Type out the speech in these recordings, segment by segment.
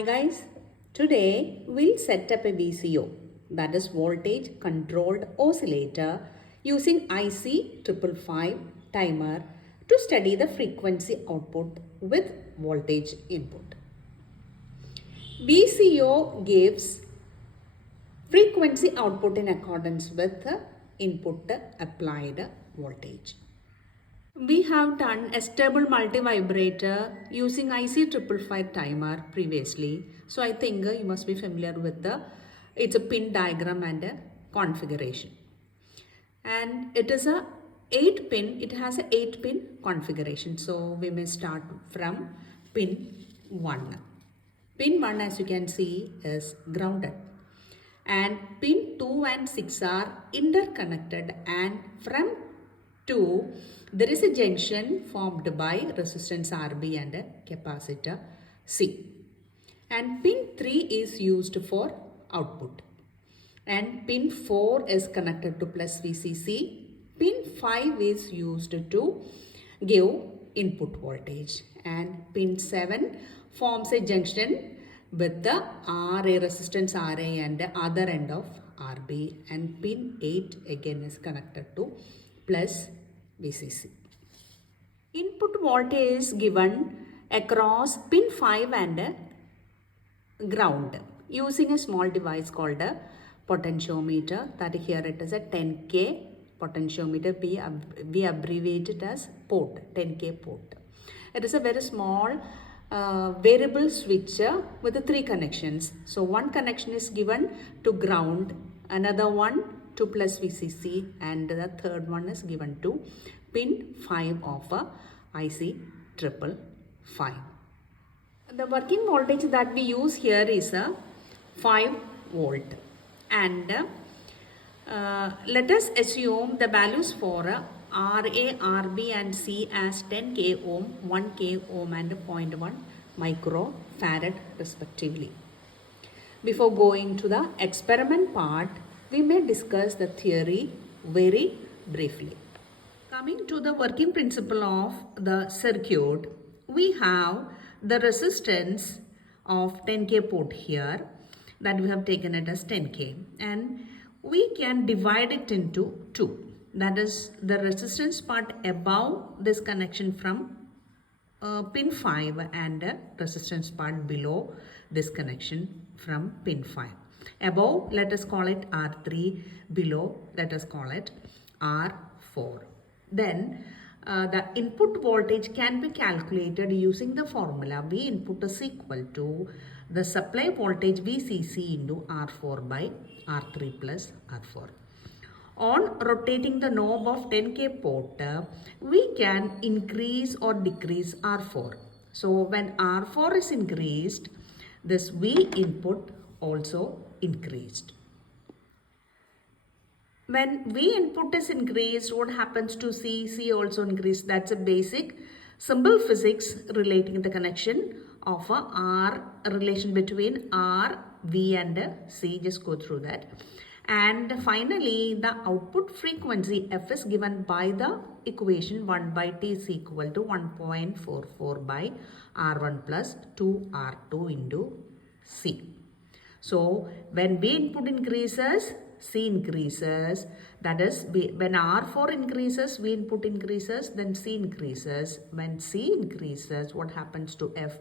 Hi guys, today we'll set up a VCO, that is voltage controlled oscillator, using IC 555 timer to study the frequency output with voltage input. VCO gives frequency output in accordance with the input applied voltage. We have done a stable multi-vibrator using IC 555 timer previously. So I think you must be familiar with it's a pin diagram and a configuration. And it is a 8 pin, it has a 8 pin configuration. So we may start from pin 1. Pin 1, as you can see, is grounded. And pin 2 and 6 are interconnected, and from 2 there is a junction formed by resistance RB and a capacitor C. And pin 3 is used for output. And pin 4 is connected to plus VCC. Pin 5 is used to give input voltage. And pin 7 forms a junction with the RA, resistance RA, and the other end of RB. And pin 8 again is connected to plus VCC. Input voltage is given across pin 5 and ground using a small device called a potentiometer. That here it is a 10K potentiometer. We abbreviate it as port, 10K port. It is a very small variable switcher with the 3 connections. So one connection is given to ground, another one to plus VCC, and the third one is given to pin 5 of IC 555. The working voltage that we use here is a 5 volt, and let us assume the values for RA, RB and C as 10K ohm, 1K ohm and 0.1 microfarad respectively. Before going to the experiment part, we may discuss the theory very briefly. Coming to the working principle of the circuit, we have the resistance of 10K port here, that we have taken it as 10K, and we can divide it into 2. That is the resistance part above this connection from pin 5 and resistance part below this connection from pin 5. Above, let us call it R3, below let us call it R4. Then the input voltage can be calculated using the formula V input is equal to the supply voltage VCC into R4 by R3 plus R4. On rotating the knob of 10K port, we can increase or decrease R4. So when R4 is increased, this V input also increased. When V input is increased, what happens to C? C also increased. That's a basic simple physics relating the connection of a R relation between R, V and C. Just go through that. And finally, the output frequency F is given by the equation 1 by T is equal to 1.44 by R1 plus 2R2 into C. So when V input increases, C increases. That is, when R4 increases, V input increases, then C increases. When C increases, what happens to F?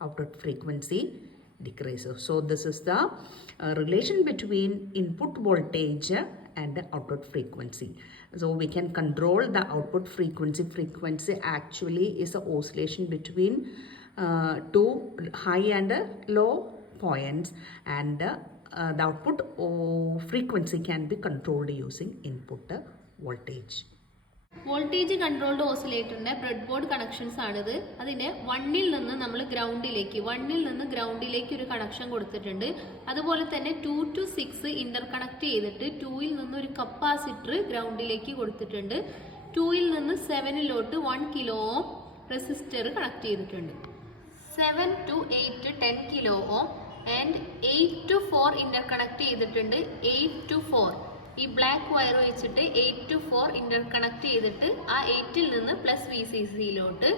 Output frequency decreases. So this is the relation between input voltage and the output frequency. So we can control the output frequency. Frequency actually is an oscillation between 2 high and low points, and the output frequency can be controlled using input voltage. Voltage controlled ഓസിലേറ്ററിൻ്റെ breadboard connections ആണിത്. അതിനെ 1ൽ നിന്ന് നമ്മൾ ഗ്രൗണ്ടിലേക്ക് ഒരു കണക്ഷൻ കൊടുത്തിട്ടുണ്ട്. അതുപോലെ തന്നെ 2 to 6 ഇന്റർ കണക്ട് ചെയ്തിട്ട് 2ൽ നിന്ന് ഒരു കപ്പാസിറ്റർ ഗ്രൗണ്ടിലേക്ക് കൊടുത്തിട്ടുണ്ട്. 2ൽ നിന്ന് 7ലോട്ട് 1 കിലോ ഓം റെസിസ്റ്റർ കണക്ട് ചെയ്തിട്ടുണ്ട്. 7 to 8 10 കിലോ ഓം ആൻഡ് 8 to 4 ഇന്റർ കണക്ട് ചെയ്തിട്ടുണ്ട്. 8 to 4 ഈ ബ്ലാക്ക് വയർ വെച്ചിട്ട് 8 to 4 ഇന്റർകണക്ട് ചെയ്തിട്ട് ആ 8ൽ നിന്ന് പ്ലസ് VCCയിലോട്ട്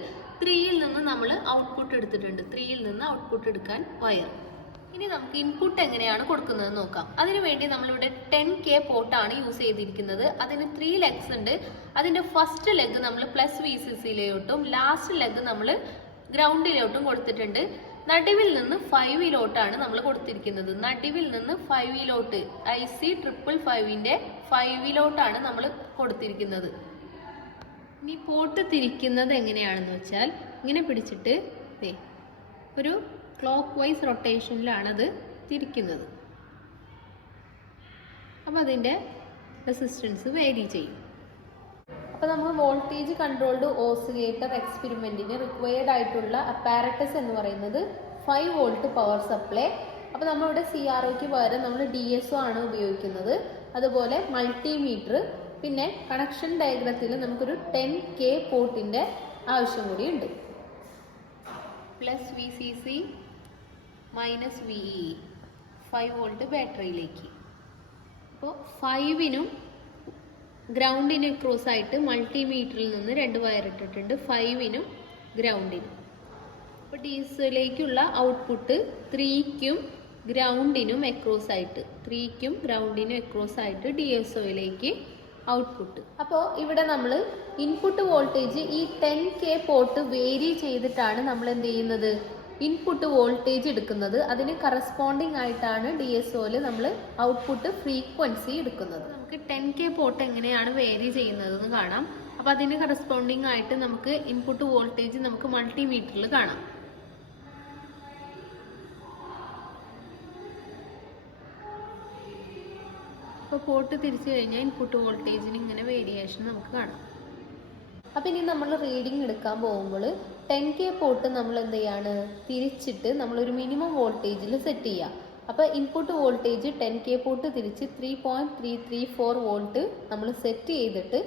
3ൽ നിന്ന് നമ്മൾ ഔട്ട്പുട്ട് എടുത്തിട്ടുണ്ട്. 3ൽ നിന്ന് ഔട്ട്പുട്ട് എടുക്കാൻ വയർ. ഇനി നമുക്ക് ഇൻപുട്ട് എങ്ങനെയാണ് കൊടുക്കുന്നത് നോക്കാം. അതിനുവേണ്ടി നമ്മളിവിടെ 10K പോർട്ടാണ് യൂസ് ചെയ്തിരിക്കുന്നത്. അതിന് 3 ലെഗ്സ് ഉണ്ട്. അതിന്റെ ഫസ്റ്റ് ലെഗ് നമ്മൾ പ്ലസ് VCCയിലോട്ടും ലാസ്റ്റ് ലെഗ് നമ്മൾ ഗ്രൗണ്ടിലോട്ടും കൊടുത്തിട്ടുണ്ട്. നടുവിൽ നിന്ന് 5ലോട്ടാണ് നമ്മൾ കൊടുത്തിരിക്കുന്നത്. നടുവിൽ നിന്ന് 5ലോട്ട് IC 555ന്റെ 5ലോട്ടാണ് നമ്മൾ കൊടുത്തിരിക്കുന്നത്. ഇനി പോർട്ട് തിരിക്കുന്നത് എങ്ങനെയാണെന്ന് വെച്ചാൽ ഇങ്ങനെ പിടിച്ചിട്ട് ഒരു ക്ലോക്ക് വൈസ് റൊട്ടേഷനിലാണ് അത് തിരിക്കുന്നത്. അപ്പോൾ അതിൻ്റെ റെസിസ്റ്റൻസ് വേരി ചെയ്യും. അപ്പോൾ നമ്മൾ വോൾട്ടേജ് കൺട്രോൾഡ് ഓസിലേറ്റർ എക്സ്പെരിമെൻറ്റിന് റിക്വയർഡ് ആയിട്ടുള്ള അപ്പാരറ്റസ് എന്ന് പറയുന്നത് 5 വോൾട്ട് പവർ സപ്ലൈ. അപ്പോൾ നമ്മളിവിടെ CROയ്ക്ക് പകരം നമ്മൾ DSO ആണ് ഉപയോഗിക്കുന്നത്. അതുപോലെ മൾട്ടിമീറ്റർ, പിന്നെ കണക്ഷൻ ഡയഗ്രത്തിൽ നമുക്കൊരു 10K പോർട്ടിൻ്റെ ആവശ്യം കൂടിയുണ്ട്. Plus VCC minus VE 5 volt ബാറ്ററിയിലേക്ക്. അപ്പോൾ 5നും ഗ്രൗണ്ടിന് ക്രോസ് ആയിട്ട് മൾട്ടിമീറ്ററിൽ നിന്ന് 2 വയർ ഇട്ടിട്ടുണ്ട്. 5നും ഗ്രൗണ്ടിനും. അപ്പോൾ DSOയിലേക്കുള്ള ഔട്ട്പുട്ട് 3ക്കും ഗ്രൗണ്ടിനും എക്രോസ് ആയിട്ട് 3ക്കും ഗ്രൗണ്ടിനും എക്രോസ് ആയിട്ട് DSOയിലേക്ക് ഔട്ട്പുട്ട്. അപ്പോൾ ഇവിടെ നമ്മൾ ഇൻപുട്ട് വോൾട്ടേജ് ഈ 10K പോർട്ട് വേരി ചെയ്തിട്ടാണ് നമ്മൾ എന്ത് ചെയ്യുന്നത്, ഇൻപുട്ട് വോൾട്ടേജ് എടുക്കുന്നത്. അതിന് കറസ്പോണ്ടിങ് ആയിട്ടാണ് DSOയിൽ നമ്മൾ ഔട്ട്പുട്ട് ഫ്രീക്വൻസി എടുക്കുന്നത്. നമുക്ക് 10K പോർട്ട് എങ്ങനെയാണ് വേരി ചെയ്യുന്നതെന്ന് കാണാം. അപ്പോൾ അതിന് കറസ്പോണ്ടിങ് ആയിട്ട് നമുക്ക് ഇൻപുട്ട് വോൾട്ടേജ് നമുക്ക് മൾട്ടിമീറ്ററിൽ കാണാം. അപ്പോൾ പോർട്ട് തിരിച്ചു കഴിഞ്ഞാൽ ഇൻപുട്ട് വോൾട്ടേജിന് ഇങ്ങനെ വേരിയേഷൻ നമുക്ക് കാണാം. അപ്പോൾ ഇനി നമ്മൾ റീഡിങ് എടുക്കാൻ പോകുമ്പോൾ 10K പോർട്ട് നമ്മൾ എന്ത് ചെയ്യാണ്, തിരിച്ചിട്ട് നമ്മളൊരു മിനിമം വോൾട്ടേജിൽ സെറ്റ് ചെയ്യുക. അപ്പോൾ ഇൻപുട്ട് വോൾട്ടേജ് 10K പോർട്ട് തിരിച്ച് 3.334 വോൾട്ട് നമ്മൾ സെറ്റ് ചെയ്തിട്ട്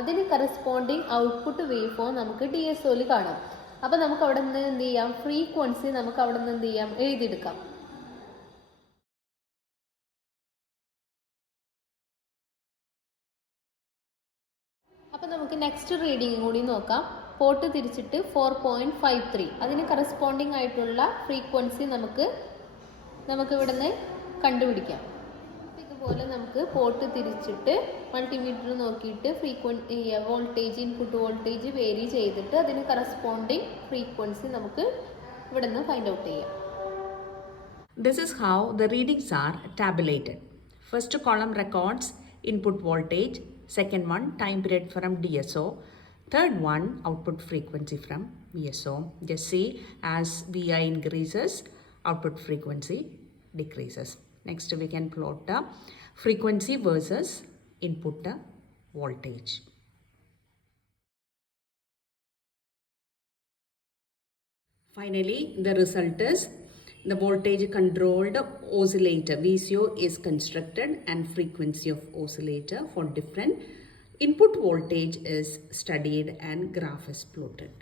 അതിന് കറസ്പോണ്ടിങ് ഔട്ട്പുട്ട് വേവ് ഫോം നമുക്ക് DSOയിൽ കാണാം. അപ്പോൾ നമുക്ക് അവിടെ നിന്ന് എന്ത് ചെയ്യാം, ഫ്രീക്വൻസി നമുക്ക് അവിടെ നിന്ന് എന്ത് ചെയ്യാം, എഴുതിയെടുക്കാം. അപ്പോൾ നമുക്ക് നെക്സ്റ്റ് റീഡിങ് കൂടി നോക്കാം. പോർട്ട് തിരിച്ചിട്ട് 4.53, അതിന് കറസ്പോണ്ടിങ് ആയിട്ടുള്ള ഫ്രീക്വൻസി നമുക്ക് ഇവിടുന്ന് കണ്ടുപിടിക്കാം. അപ്പോൾ ഇതുപോലെ നമുക്ക് പോർട്ട് തിരിച്ചിട്ട് മൾട്ടിമീറ്റർ നോക്കിയിട്ട് വോൾട്ടേജ് ഇൻപുട്ട് വോൾട്ടേജ് വേരി ചെയ്തിട്ട് അതിന് കറസ്പോണ്ടിങ് ഫ്രീക്വൻസി നമുക്ക് ഇവിടുന്ന് ഫൈൻഡ് ഔട്ട് ചെയ്യാം. This is how the readings are tabulated. First column records input voltage, second one time period from DSO, third one output frequency from VSO. Just see as VI increases, output frequency decreases. Next we can plot the frequency versus input voltage. Finally, the result is the voltage controlled oscillator VCO is constructed and frequency of oscillator for different input voltage is studied and graph is plotted.